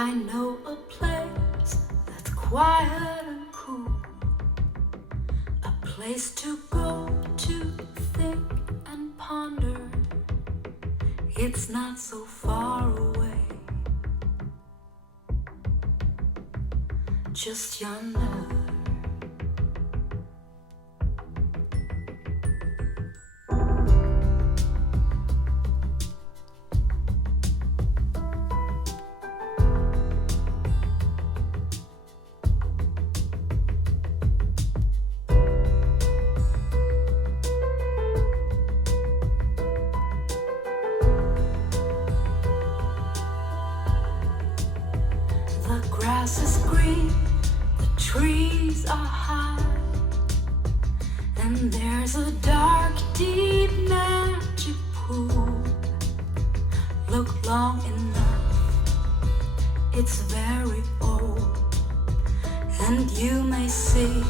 I know a place that's quiet and cool, a place to go to think and ponder. It's not so far away, just yonder. The grass is green, the trees are high, and there's a dark, deep magic pool. Look long enough, it's very old, and you may see